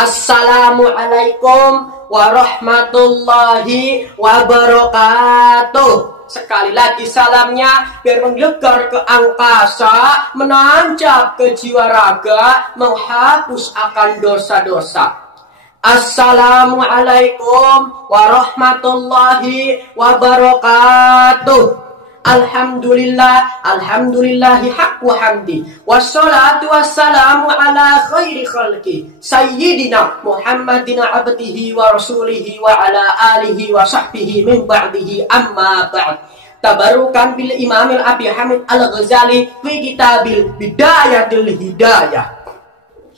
Assalamualaikum warahmatullahi wabarakatuh. Sekali lagi salamnya biar menggelegar ke angkasa, menancap ke jiwa raga, menghapus akan dosa-dosa. Assalamualaikum warahmatullahi wabarakatuh. Alhamdulillah, alhamdulillahi haqq wa hamdi. Wassalatu wassalamu ala khairi khalqi Sayyidina Muhammadin abdihi wa rasulihi wa ala alihi wa sahbihi min ba'dihi amma ba'd. Tabarukan bil imamil Abi Hamid Al-Ghazali fi kitabil Bidayatil Hidayah.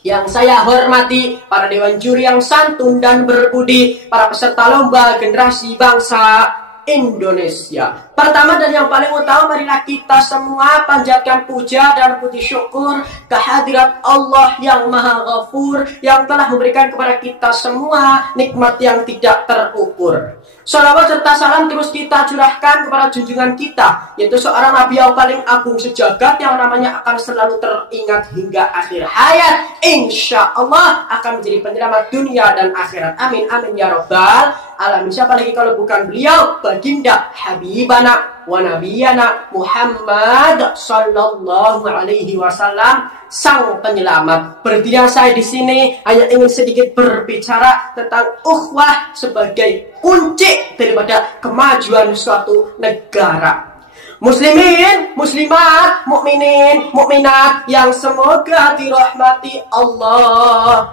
Yang saya hormati para dewan juri yang santun dan berbudi, para peserta lomba generasi bangsa Indonesia. Pertama dan yang paling utama, marilah kita semua panjatkan puja dan puji syukur kehadirat Allah yang Maha Ghafur, yang telah memberikan kepada kita semua nikmat yang tidak terukur. Salawat serta salam terus kita curahkan kepada junjungan kita, yaitu seorang nabi yang paling agung sejagat, yang namanya akan selalu teringat hingga akhir hayat. Insya Allah akan menjadi penyelamat dunia dan akhirat. Amin amin ya robbal alamin. Siapa lagi kalau bukan beliau, baginda Habibana wa Nabiyana Muhammad sallallahu alaihi wasallam, sang penyelamat. Berdiri saya di sini hanya ingin sedikit berbicara tentang ukhuwah sebagai kunci daripada kemajuan suatu negara. Muslimin, muslimat, mukminin, mukminat yang semoga dirahmati Allah.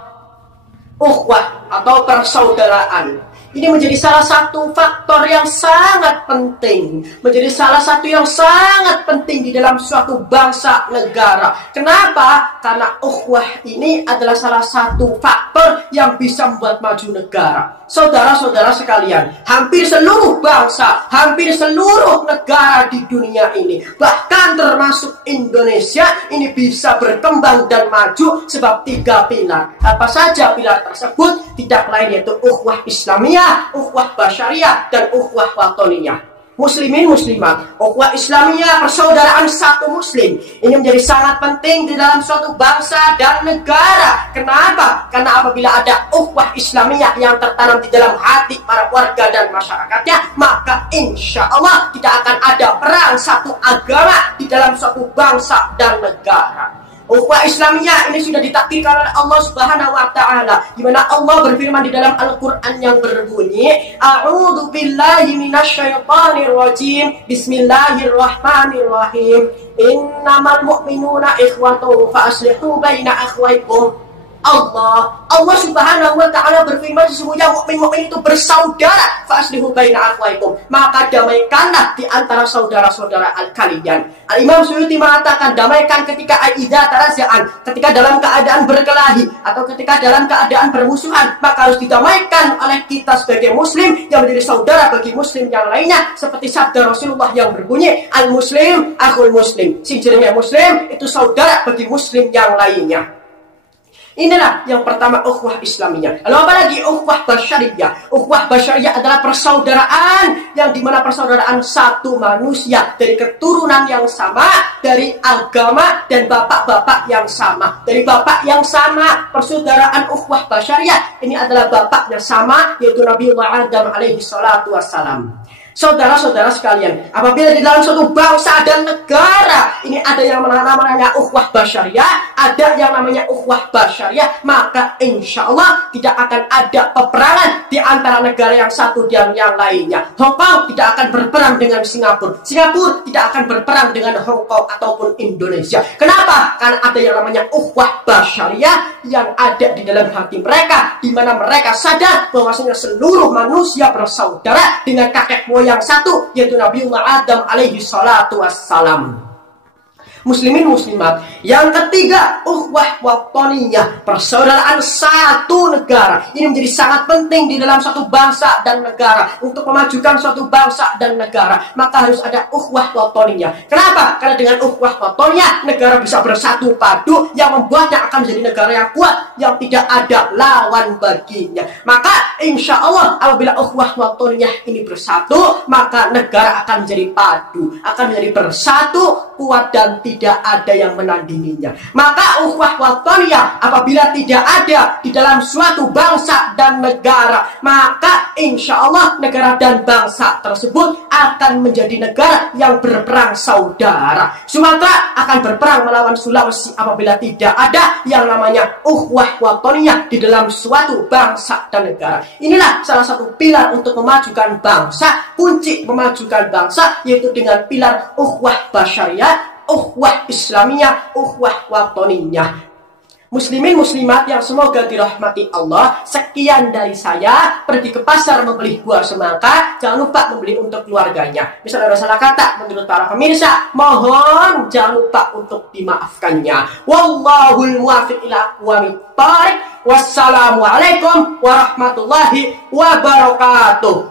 Ukhuwah atau persaudaraan ini menjadi salah satu faktor yang sangat penting, menjadi salah satu yang sangat penting di dalam suatu bangsa negara. Kenapa? Karena ukhuwah ini adalah salah satu faktor yang bisa membuat maju negara. Saudara-saudara sekalian, hampir seluruh bangsa, hampir seluruh negara di dunia ini, bahkan termasuk Indonesia ini bisa berkembang dan maju sebab 3 pilar. Apa saja pilar tersebut? Tidak lain yaitu ukhuwah Islamiyah, ukhuwah Basyariah, dan ukhuwah Watoniyah. Muslimin muslimat, ukhuwah Islamiyah, persaudaraan satu muslim, ini menjadi sangat penting di dalam suatu bangsa dan negara. Kenapa? Karena apabila ada ukhuwah Islamiyah yang tertanam di dalam hati para warga dan masyarakatnya, maka insya Allah tidak akan ada perang satu agama di dalam suatu bangsa dan negara. Ukhuwah Islamiyah ini sudah ditakdirkan oleh Allah Subhanahu wa taala, di mana Allah berfirman di dalam Al-Qur'an yang berbunyi, A'udzu billahi minasyaitonir rajim. Bismillahirrahmanirrahim. Innamal mu'minuna ikhwatun fa aslihu baina akhwaykum. Allah Subhanahu wa taala berfirman, sesungguhnya mukmin-mukmin itu bersaudara, fa aslihu baina akhwaykum, maka damaikanlah di antara saudara-saudara kalian. Al-Imam Suyuti mengatakan, damaikan ketika idza taraza'an, ketika dalam keadaan berkelahi atau ketika dalam keadaan bermusuhan, maka harus didamaikan oleh kita sebagai muslim yang menjadi saudara bagi muslim yang lainnya, seperti sabda Rasulullah yang berbunyi, al-muslim akhul muslim, si jenenge muslim itu saudara bagi muslim yang lainnya. Inilah yang pertama, ukhuwah Islamiyah. Lalu apa lagi? Ukhuwah Basyariyah. Ukhuwah Basyariyah adalah persaudaraan yang dimana persaudaraan satu manusia dari keturunan yang sama, dari agama dan bapak-bapak yang sama, dari bapak yang sama. Persaudaraan ukhuwah Basyariyah ini adalah bapaknya sama, yaitu Nabiullah Adam alaihi salatu wassalam. Saudara-saudara sekalian, apabila di dalam suatu bangsa dan negara ini ada yang namanya ukhuwah Basyariyah, ada yang namanya ukhuwah Basyariyah, maka insya Allah tidak akan ada peperangan di antara negara yang satu dan yang lainnya. Hong Kong tidak akan berperang dengan Singapura, Singapura tidak akan berperang dengan Hong Kong ataupun Indonesia. Kenapa? Karena ada yang namanya ukhuwah Basyariyah yang ada di dalam hati mereka, di mana mereka sadar bahwasanya seluruh manusia bersaudara dengan kakek moyang yang satu, yaitu Nabiullah Adam alaihi salatu wassalam. Muslimin muslimat, yang ketiga, ukhuwah watoniyah, persaudaraan satu negara. Ini menjadi sangat penting di dalam suatu bangsa dan negara. Untuk memajukan suatu bangsa dan negara, maka harus ada ukhuwah watoniyah. Kenapa? Karena dengan ukhuwah watoniyah, negara bisa bersatu padu, yang membuatnya akan menjadi negara yang kuat, yang tidak ada lawan baginya. Maka insya Allah apabila ukhuwah watoniyah ini bersatu, maka negara akan menjadi padu, akan menjadi bersatu, kuat dan tidak ada yang menandinginya. Maka ukhuwah watoniyah apabila tidak ada di dalam suatu bangsa dan negara, maka insya Allah negara dan bangsa tersebut akan menjadi negara yang berperang saudara. Sumatera akan berperang melawan Sulawesi apabila tidak ada yang namanya ukhuwah watoniyah di dalam suatu bangsa dan negara. Inilah salah satu pilar untuk memajukan bangsa, kunci memajukan bangsa, yaitu dengan pilar ukhuwah basyariyah, ukhuwah islamiyah, ukhuwah watoniyah. Muslimin muslimat yang semoga dirahmati Allah, sekian dari saya. Pergi ke pasar membeli buah semangka, jangan lupa membeli untuk keluarganya. Misalnya ada salah kata menurut para pemirsa, mohon jangan lupa untuk dimaafkannya. Wallahul muwaffiq ila aqwamit thoriq. Wassalamualaikum warahmatullahi wabarakatuh.